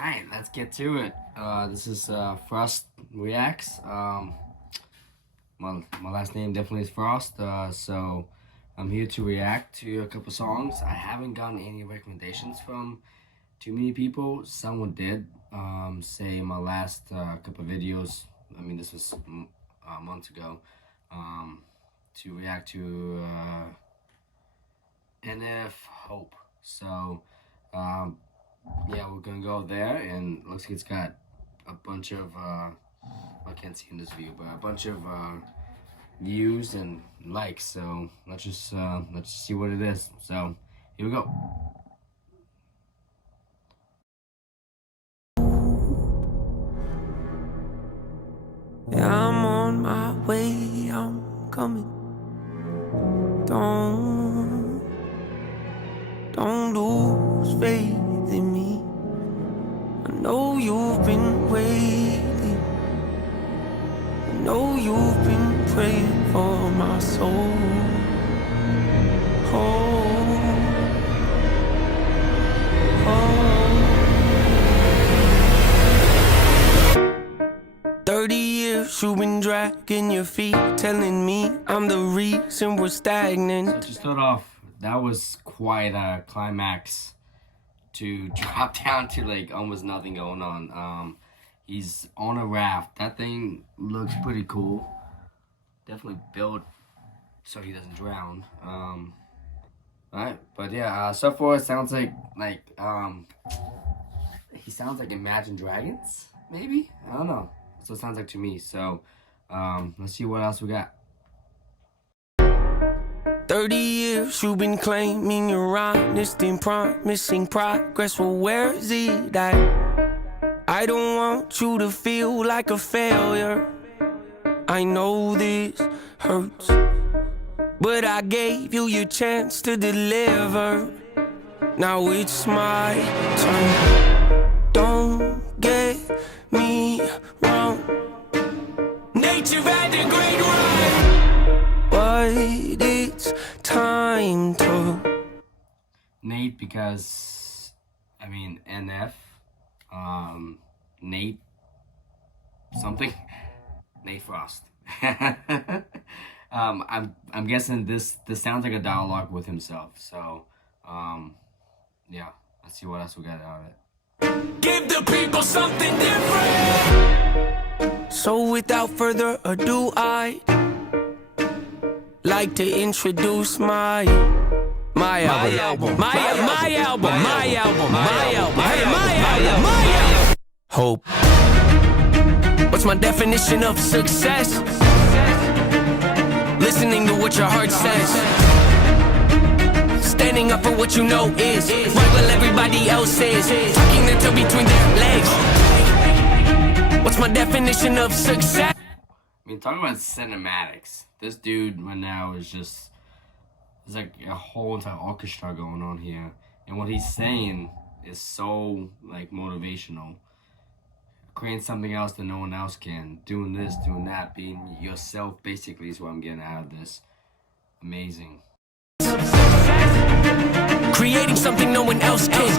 Alright, let's get to it. This is Frost Reacts. My last name definitely is Frost, so I'm here to react to a couple songs. I haven't gotten any recommendations from too many people. Someone did say in my last couple videos, I mean this was months ago, to react to NF Hope. So yeah, we're gonna go there, and looks like it's got a bunch of I can't see in this view, but a bunch of views and likes. So let's just see what it is. So here we go. Yeah, I'm on my way, I'm coming. Don't lose faith in me. I know you've been waiting. I know you've been praying for my soul. Oh, oh. 30 years you've been dragging your feet, telling me I'm the reason we're stagnant. So to start off, that was quite a climax to drop down to like almost nothing going on. He's on a raft. That thing looks pretty cool. Definitely built so he doesn't drown. Alright, but yeah, so far it sounds like he sounds like Imagine Dragons, maybe? I don't know. That's what it sounds like to me. So let's see what else we got. 30 years you've been claiming you're honest and promising progress. Well, where is it at? I don't want you to feel like a failure. I know this hurts, but I gave you your chance to deliver. Now it's my turn. Don't get me wrong. Nature had a great run, but it's time to Nate, because I mean NF, Nate something, Nate Frost. I'm guessing this sounds like a dialogue with himself. So yeah, let's see what else we got out of it. give the people something different. So without further ado, I like to introduce my album. My album. Hope. What's my definition of success? Listening to what your heart says. Standing up for what you know is right while everybody else is. Tucking their toe between their legs. What's my definition of success? I mean, talking about cinematics, this dude right now is just, there's like a whole entire orchestra going on here, and what he's saying is so like motivational. Creating something else that no one else can, doing this, doing that, being yourself basically is what I'm getting out of this. Amazing. Creating something no one else can.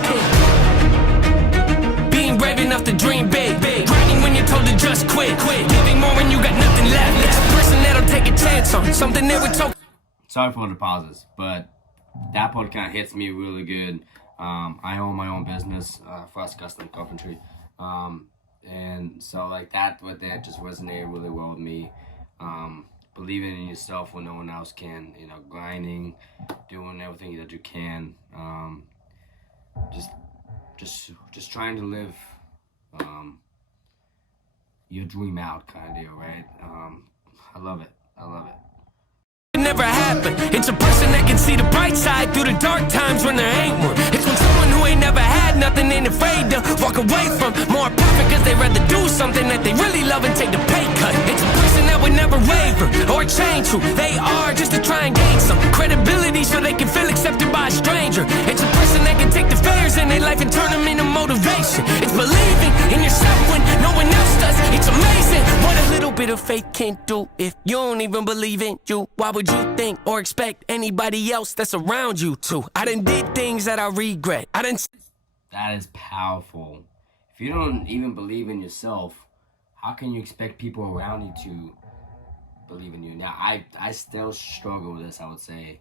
Being brave enough to dream big. Grinding when you're told to just quit. Giving more when you got nothing left. It's a person that'll take a chance on something they were told. Sorry for the pauses, but that part kind of hits me really good. I own my own business, Frost Custom Carpentry, and so like that just resonated really well with me. Believing in yourself when no one else can, you know, grinding, doing everything that you can, just trying to live your dream out, kind of deal, right? I love it. Never happen. It's a person that can see the bright side through the dark times when there ain't one. It's when someone who ain't never had nothing ain't afraid to walk away from more profit because they rather do something that they really love and take the pay cut. It's a person that would never waver or change who they are just to try and gain some credibility so they can feel accepted by a stranger. It's a person that can take the failures in their life and turn them into motivation. It's believing in yourself when no one else does. It's amazing what a little bit of faith can do. If you don't even believe in you, why would you think or expect anybody else that's around you to? I done did things that I regret. That is powerful. If if you don't even believe in yourself, how can you expect people around you to believe in you? Now, I still struggle with this, I would say.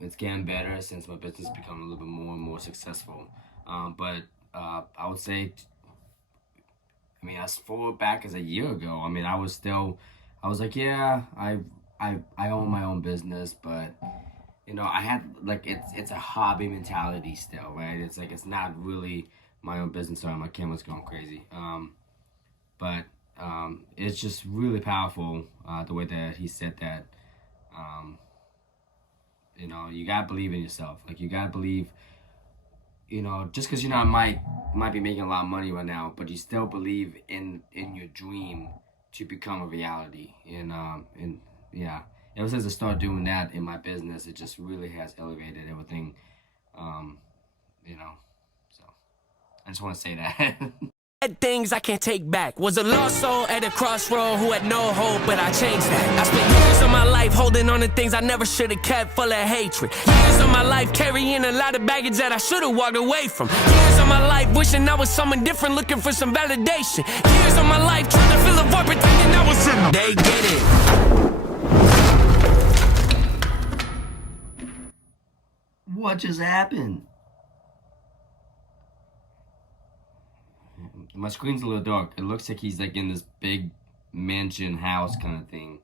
It's getting better since my business become a little bit more and more successful. But I would say, I mean, as far back as a year ago, I mean, I was like, yeah, I own my own business, but you know, I had like it's a hobby mentality still, right? It's like it's not really my own business. Sorry, my camera's going crazy. But it's just really powerful the way that he said that. You know, you gotta believe in yourself. Like you gotta believe. You know, just because you know might be making a lot of money right now, but you still believe in your dream to become a reality. And yeah, ever since I started doing that in my business, it just really has elevated everything. You know, so I just want to say that. Things I can't take back. Was a lost soul at a crossroad who had no hope, but I changed that. I spent years of my life holding on to things I never should have kept, full of hatred. Years of my life carrying a lot of baggage that I should have walked away from. Years of my life wishing I was someone different, looking for some validation. Years of my life trying to fill a void, pretending I was in. They get it. What just happened? My screen's a little dark. It looks like he's like in this big mansion house kind of thing.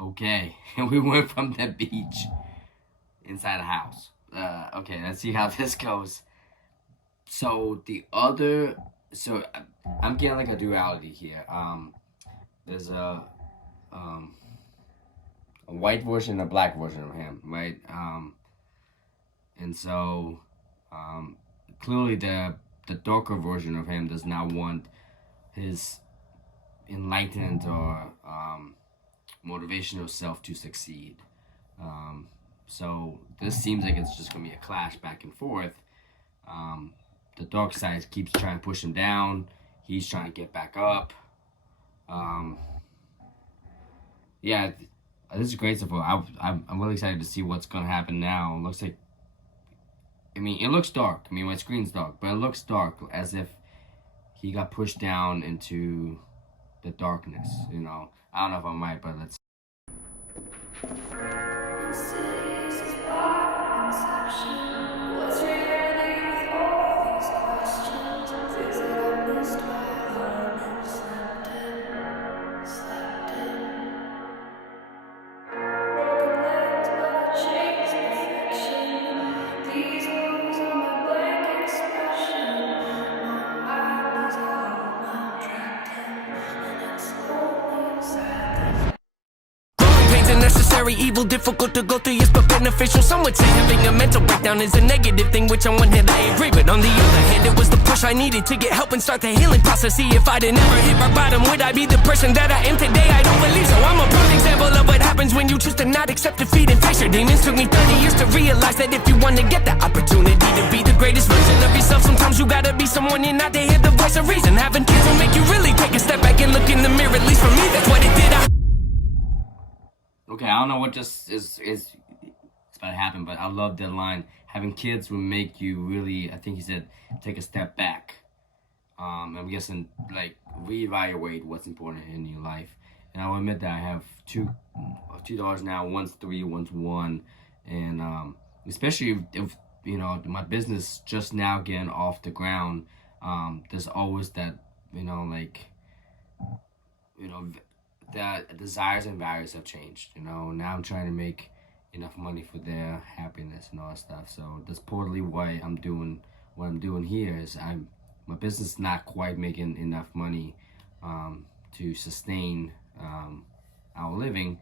Okay, and we went from the beach inside a house. Okay, let's see how this goes. So I'm getting like a duality here. There's a white version and a black version of him, right? And so clearly the darker version of him does not want his enlightened or motivational self to succeed. So this seems like it's just gonna be a clash back and forth. The dark side keeps trying to push him down. He's trying to get back up. Yeah, this is great so far. I'm really excited to see what's gonna happen now. It looks like, I mean, it looks dark. I mean, my screen's dark, but it looks dark as if he got pushed down into the darkness, you know. I don't know if I'm right, but let's... Necessary evil, difficult to go through, yes, but beneficial. Some would say having a mental breakdown is a negative thing, which on one hand I agree, but on the other hand, it was the push I needed to get help and start the healing process. See, if I'd have never hit my bottom, would I be the person that I am today? I don't believe so. I'm a prime example of what happens when you choose to not accept defeat and face your demons. Took me 30 years to realize that if you want to get the opportunity to be the greatest version of yourself, sometimes you gotta be someone you're not to hear the voice of reason. Having kids will make you really take a step back and look in the mirror, at least for me, that's what it did. Okay, I don't know what just is about to happen, but I love that line. Having kids will make you really, I think he said, take a step back. I'm guessing, like, reevaluate what's important in your life. And I will admit that I have two daughters now. One's 3, one's 1. And especially if, you know, my business just now getting off the ground, there's always that, you know, like, you know, the desires and values have changed. You know, now I'm trying to make enough money for their happiness and all that stuff. So that's partly why I'm doing what I'm doing here. Is my business is not quite making enough money to sustain our living.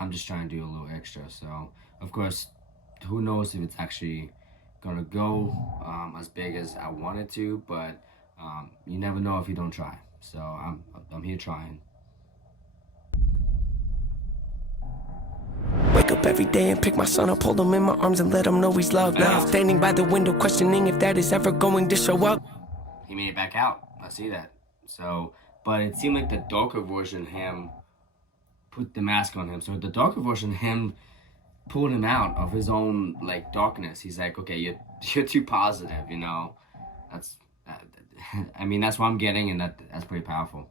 I'm just trying to do a little extra. So of course, who knows if it's actually gonna go as big as I want it to, but you never know if you don't try. So I'm here trying. Wake up every day and pick my son up, hold him in my arms and let him know he's loved. Now standing by the window questioning if that is ever going to show up. He made it back out. I see that. So, but it seemed like the darker version of him put the mask on him. So the darker version of him pulled him out of his own like darkness. He's like, okay, you're too positive, you know. I mean, that's what I'm getting, and that's pretty powerful.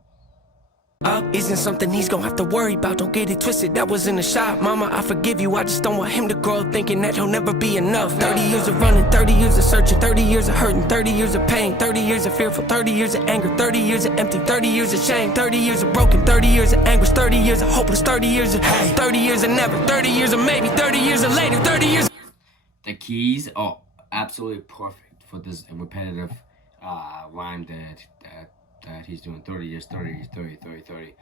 Isn't something he's gonna have to worry about. Don't get it twisted, that was in the shop. Mama, I forgive you, I just don't want him to grow up thinking that he'll never be enough. 30 years of running, 30 years of searching, 30 years of hurting, 30 years of pain, 30 years of fearful, 30 years of anger, 30 years of empty, 30 years of shame, 30 years of broken, 30 years of anguish, 30 years of hopeless, 30 years of hey, 30 years of never, 30 years of maybe, 30 years of later, 30 years. The keys are absolutely perfect for this repetitive rhyme that he's doing. 30 years, 30 years, 30, 30, 30.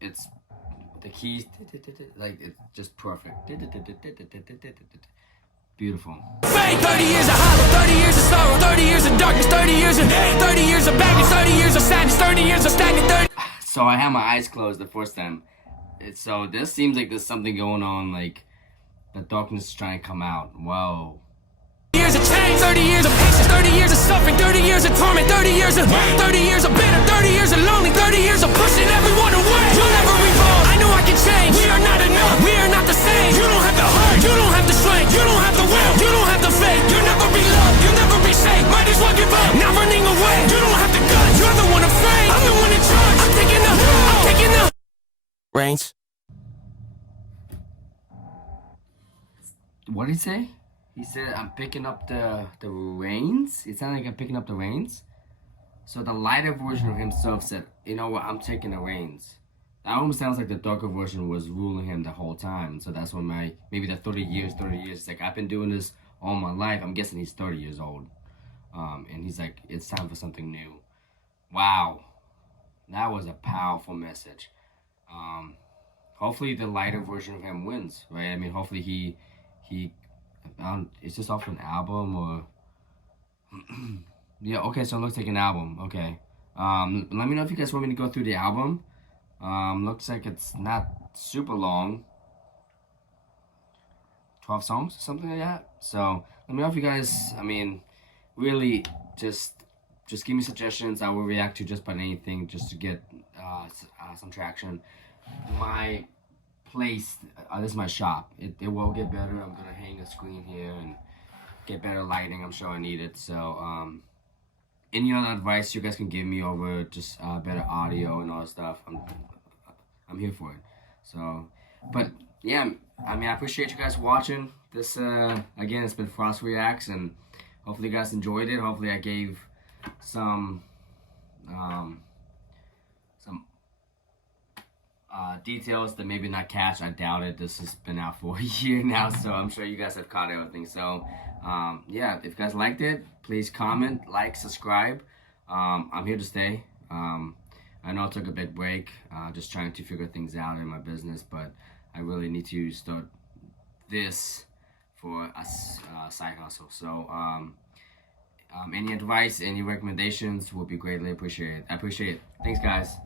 It's the keys, like, it's just perfect. Beautiful. 30 years of hollow, 30 years of sorrow, 30 years of darkness, 30 years of 30 years of baggage, 30 years of sadness, 30 years of stagnant, 30. So I had my eyes closed the first time. So this seems like there's something going on, like the darkness is trying to come out. Whoa. Years of change, 30 years of patience, 30 years of suffering, 30 years of torment, 30 years of 30 years of bitter, 30 years of lonely, 30 years of pushing everyone away. You'll never revolve. I know I can change. We are not enough. We are not the same. You don't have the heart. You don't have the strength. You don't have the will. You don't have the faith. You'll never be loved. You'll never be safe. Might as well give up. Not running away. You don't have the guts. You're the one afraid. I'm the one in charge. I'm taking the reins. What did he say? He said, I'm picking up the reins? It sounded like I'm picking up the reins? So the lighter version of himself said, you know what, I'm taking the reins. That almost sounds like the darker version was ruling him the whole time. So that's when maybe the 30 years, it's like, I've been doing this all my life. I'm guessing he's 30 years old. And he's like, it's time for something new. Wow. That was a powerful message. Hopefully the lighter version of him wins, right? I mean, hopefully he is this off an album or yeah, okay, so it looks like an album. Okay, let me know if you guys want me to go through the album. Looks like it's not super long, 12 songs, something like that. So let me know if you guys, I mean, really just give me suggestions. I will react to just about anything just to get some traction. My place, this is my shop. It will get better. I'm gonna hang a screen here and get better lighting. I'm sure I need it. So any other advice you guys can give me over just better audio and all that stuff, I'm here for it. So, but yeah, I mean, I appreciate you guys watching this. Again, it's been Frost Reacts, and hopefully you guys enjoyed it. Hopefully I gave some details that maybe not catch. I doubt it. This has been out for a year now, so I'm sure you guys have caught everything. So yeah, if you guys liked it, please comment, like, subscribe. I'm here to stay. I know I took a big break, just trying to figure things out in my business, but I really need to start this for a side hustle. So any advice, any recommendations would be greatly appreciated. I appreciate it. Thanks, guys.